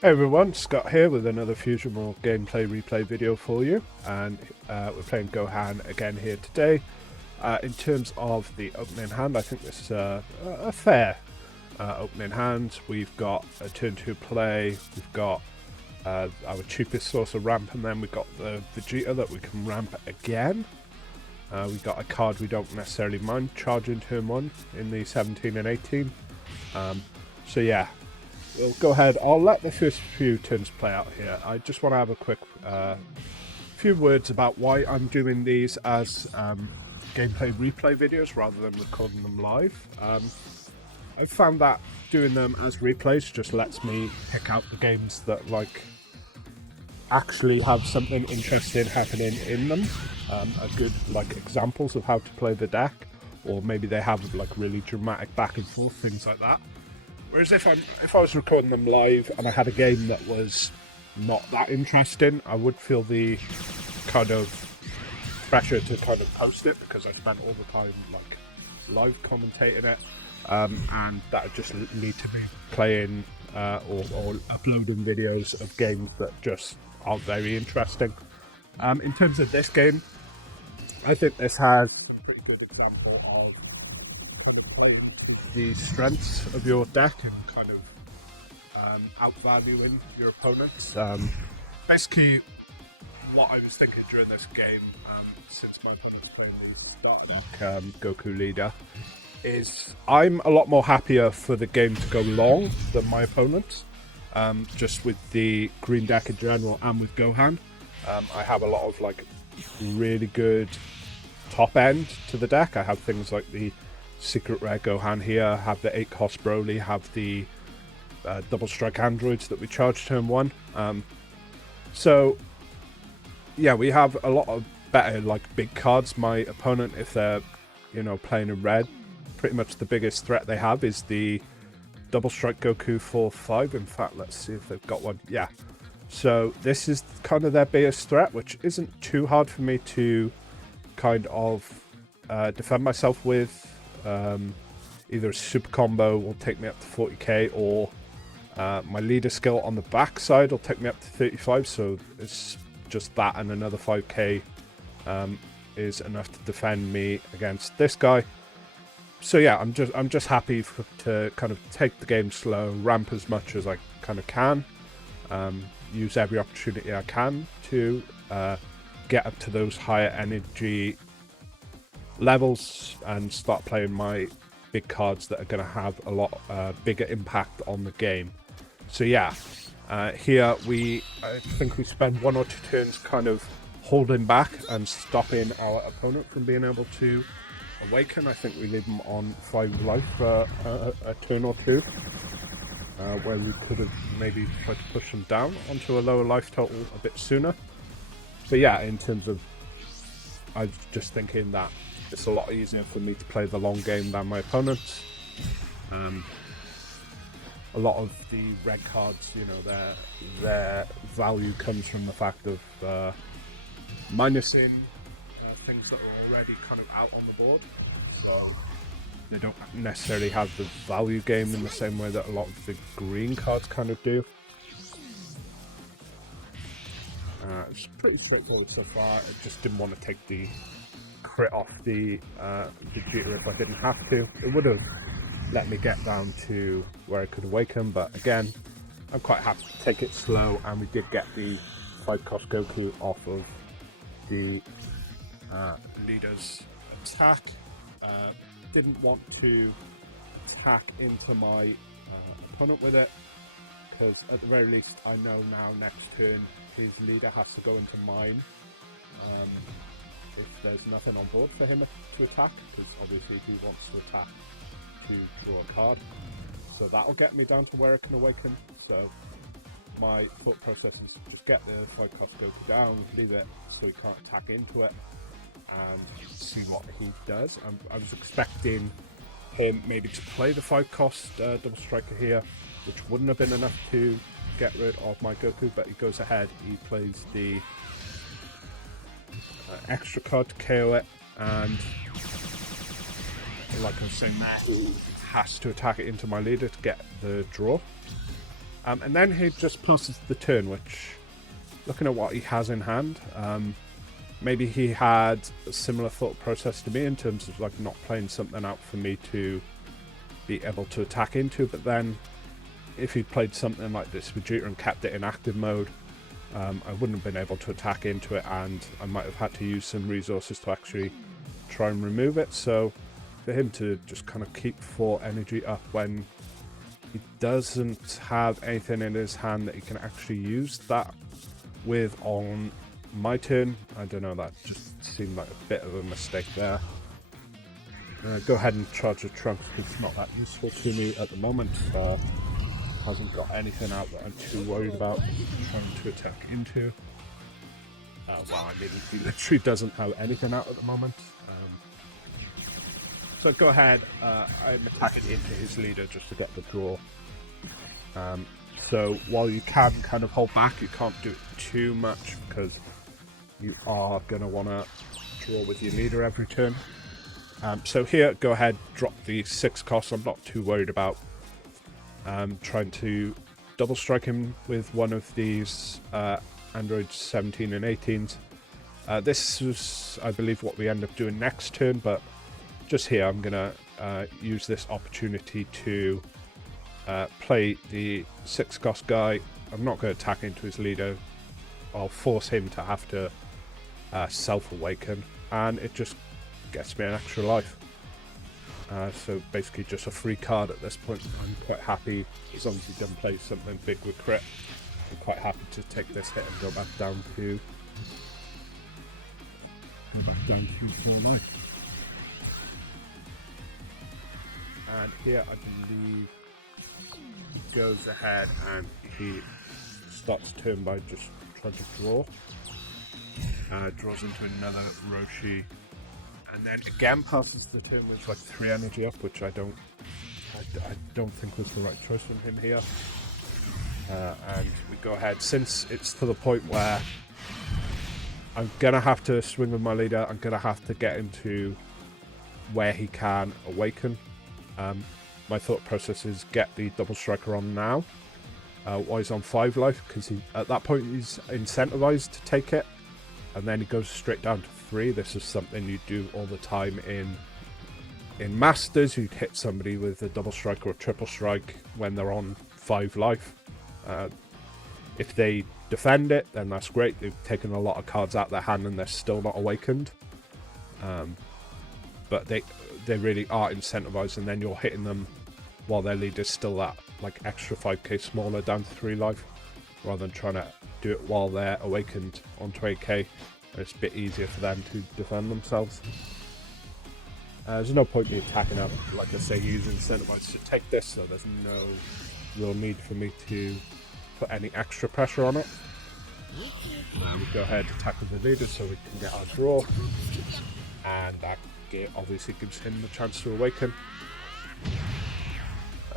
Hey everyone, Scott here with another Fusion World gameplay replay video for you, and we're playing Gohan again here today. In terms of the opening hand, I think this is a fair opening hand. We've got a turn 2 play, we've got our cheapest source of ramp, and then we've got the Vegeta that we can ramp again. We've got a card we don't necessarily mind charging turn 1 in the 17 and 18. So yeah. We'll go ahead. I'll let the first few turns play out here. I just want to have a quick few words about why I'm doing these as gameplay replay videos rather than recording them live. I've found that doing them as replays just lets me pick out the games that actually have something interesting happening in them. A good examples of how to play the deck, or maybe they have really dramatic back and forth, things like that. Whereas if I was recording them live and I had a game that was not that interesting, I would feel the kind of pressure to kind of post it because I spent all the time live commentating it, and that would just need to be playing or uploading videos of games that just aren't very interesting. In terms of this game, I think this has a pretty good example of kind of playing the strengths of your deck and kind of outvaluing your opponents. Basically, what I was thinking during this game, since my opponent's playing the Goku leader, is I'm a lot more happier for the game to go long than my opponent. Just with the green deck in general and with Gohan, I have a lot of really good top end to the deck. I have things like the Secret Red Gohan here, have the 8 cost Broly, have the double strike androids that we charge turn 1. So yeah, we have a lot of better big cards. My opponent, if they're playing in red, pretty much the biggest threat they have is the double strike Goku 4-5. In fact, let's see if they've got one. Yeah, so this is kind of their biggest threat, which isn't too hard for me to kind of defend myself with. Either a super combo will take me up to 40k, or my leader skill on the back side will take me up to 35, so it's just that and another 5k is enough to defend me against this guy. So yeah, I'm just happy to kind of take the game slow, ramp as much as I kind of can, use every opportunity I can to get up to those higher energy levels and start playing my big cards that are going to have a lot bigger impact on the game. So yeah, here I think we spend 1 or 2 turns kind of holding back and stopping our opponent from being able to awaken. I think we leave them on 5 life for a turn or 2, where we could have maybe tried to push them down onto a lower life total a bit sooner. But yeah, in terms of, I was just thinking that it's a lot easier for me to play the long game than my opponents. A lot of the red cards, their value comes from the fact of minusing things that are already kind of out on the board. They don't necessarily have the value game in the same way that a lot of the green cards kind of do. It's pretty straightforward so far. I just didn't want to take the crit off the Vegeta if I didn't have to. It would have let me get down to where I could awaken, but again, I'm quite happy to take it slow, and we did get the 5 cost Goku off of the leader's attack. Didn't want to attack into my opponent with it, because at the very least I know now next turn his leader has to go into mine if there's nothing on board for him to attack, because obviously he wants to attack to draw a card. So that'll get me down to where I can awaken. So my thought process is just get the 5 cost Goku down, leave it so he can't attack into it, and see what he does. I was expecting him maybe to play the 5 cost double striker here, which wouldn't have been enough to get rid of my Goku, but he goes ahead, he plays the extra card to KO it, and like I was saying there, he has to attack it into my leader to get the draw. And then he just passes the turn, which, looking at what he has in hand, maybe he had a similar thought process to me in terms of like not playing something out for me to be able to attack into, but then if he'd played something like this Vegeta and kept it in active mode, I wouldn't have been able to attack into it, and I might have had to use some resources to actually try and remove it. So for him to just kind of keep 4 energy up when he doesn't have anything in his hand that he can actually use that with on my turn, I don't know, that just seemed like a bit of a mistake there. Go ahead and charge the Trunks, because it's not that useful to me at the moment. Hasn't got anything out that I'm too worried about trying to attack into. Well, I mean, he literally doesn't have anything out at the moment. So go ahead, I'm attacking into his leader just to get the draw. So while you can kind of hold back, you can't do it too much because you are going to want to draw with your leader every turn. So here, go ahead, drop the 6 cost. I'm not too worried about trying to double strike him with one of these Android 17 and 18s. This is, I believe, what we end up doing next turn, but just here I'm going to use this opportunity to play the 6 cost guy. I'm not going to attack into his leader. I'll force him to have to self-awaken, and it just gets me an extra life. So basically just a free card at this point. I'm quite happy, as long as he doesn't play something big with crit, I'm quite happy to take this hit and go back down to... And here I believe he goes ahead and he starts turn by just trying to draw. Draws into another Roshi, and then again passes the turn with like 3 energy up, which I don't think was the right choice from him here. And we go ahead, since it's to the point where I'm gonna have to swing with my leader, I'm gonna have to get into where he can awaken. My thought process is get the double striker on now while he's on 5 life, because at that point he's incentivized to take it, and then he goes straight down to 3. This is something you do all the time in Masters. You'd hit somebody with a double strike or a triple strike when they're on 5 life. If they defend it, then that's great. They've taken a lot of cards out of their hand and they're still not awakened. But they really are incentivized, and then you're hitting them while their leader's still that like extra 5k smaller down to 3 life, rather than trying to do it while they're awakened on 20k. It's a bit easier for them to defend themselves. There's no point in attacking up. Like I say, he's incentivized to take this, so there's no real need for me to put any extra pressure on it. We go ahead and attack with the leader so we can get our draw, and that obviously gives him the chance to awaken.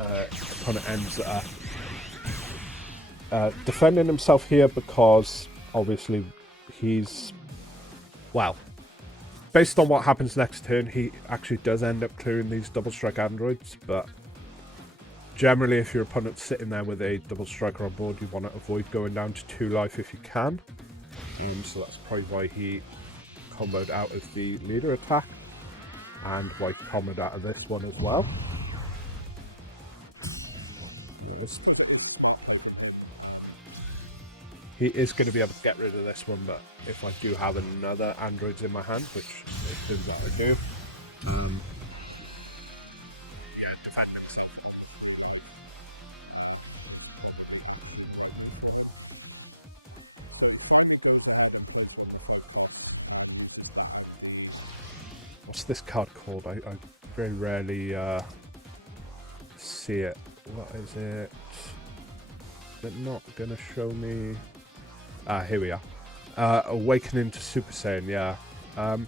Opponent ends up defending himself here because obviously he's, well, based on what happens next turn, he actually does end up clearing these double strike androids, but generally if your opponent's sitting there with a double striker on board, you want to avoid going down to 2 life if you can. So that's probably why he comboed out of the leader attack, and why he comboed out of this one as well. He is going to be able to get rid of this one, but if I do have another androids in my hand, which it turns out I do, yeah, defend himself. What's this card called? I very rarely see it. What is it? Is it not going to show me? Here we are. Awakening to Super Saiyan, yeah. I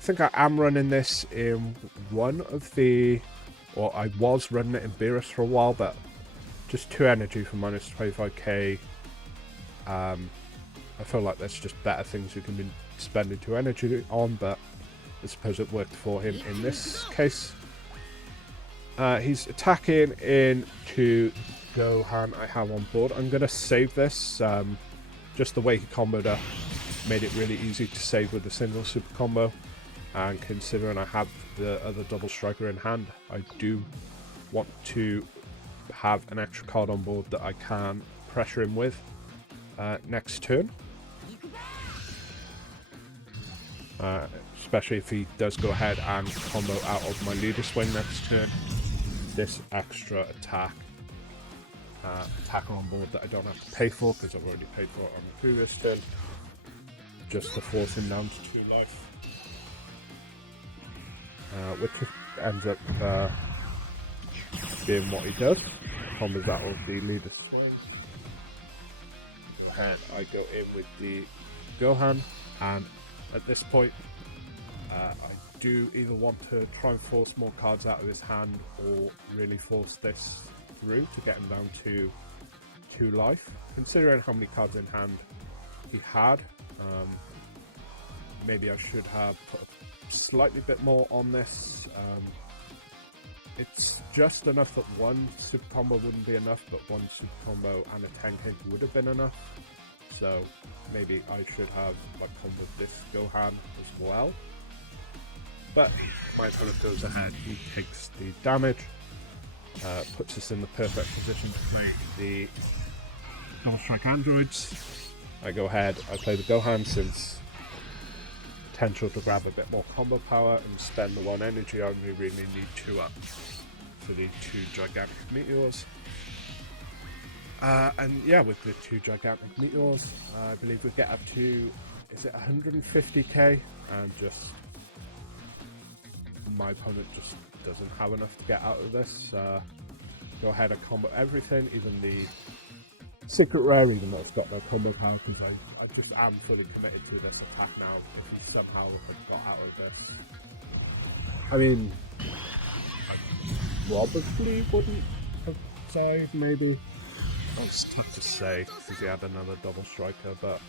think I am running this in one of the... Or I was running it in Beerus for a while, but just 2 energy for minus 25k. I feel like there's just better things you can be spending 2 energy on, but I suppose it worked for him in this case. He's attacking into Gohan I have on board. I'm going to save this. Just the way he comboed up made it really easy to save with a single super combo. And considering I have the other double striker in hand, I do want to have an extra card on board that I can pressure him with next turn. Especially if he does go ahead and combo out of my leader swing next turn. This extra attacker on board that I don't have to pay for because I've already paid for it on the previous turn, just to force him down to 2 life. Which ends up being what he does. Combos out of the leader swing. And I go in with the Gohan, and at this point I do either want to try and force more cards out of his hand or really force this through to get him down to 2 life. Considering how many cards in hand he had, maybe I should have put a slightly bit more on this. It's just enough that one super combo wouldn't be enough, but one super combo and a 10 hit would have been enough. So maybe I should have like comboed this Gohan as well. But my opponent goes ahead, he takes the damage, puts us in the perfect position to play the double strike androids. I go ahead, I play the Gohan since potential to grab a bit more combo power and spend the 1 energy. I only really need 2 up for the 2 gigantic meteors. And yeah, with the 2 gigantic meteors, I believe we get up to, is it 150k? And just, my opponent just doesn't have enough to get out of this. Go ahead and combo everything, even the secret rare, even though it's got no combo power, because I just am fully committed to this attack now. If he somehow had got out of this, I mean, I probably wouldn't have saved, maybe. It's tough to say because he had another double striker, but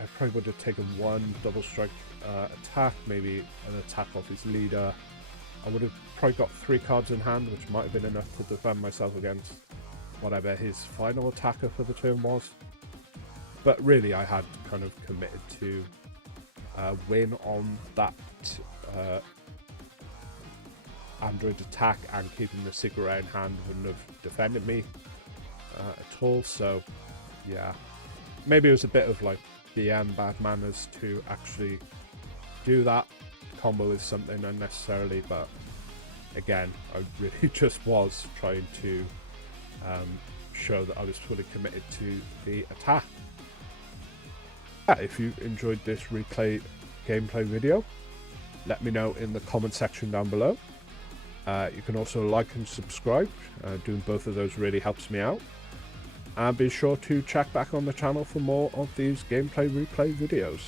I probably would have taken 1 double strike attack, maybe an attack off his leader. I would have probably got 3 cards in hand, which might have been enough to defend myself against whatever his final attacker for the turn was. But really, I had kind of committed to win on that android attack, and keeping the secret rare in hand wouldn't have defended me at all. So yeah, maybe it was a bit of like BM, bad manners, to actually do that combo with something unnecessarily, but again, I really just was trying to show that I was fully committed to the attack. If you enjoyed this gameplay video, let me know in the comment section down below. You can also like and subscribe. Doing both of those really helps me out. And be sure to check back on the channel for more of these gameplay replay videos.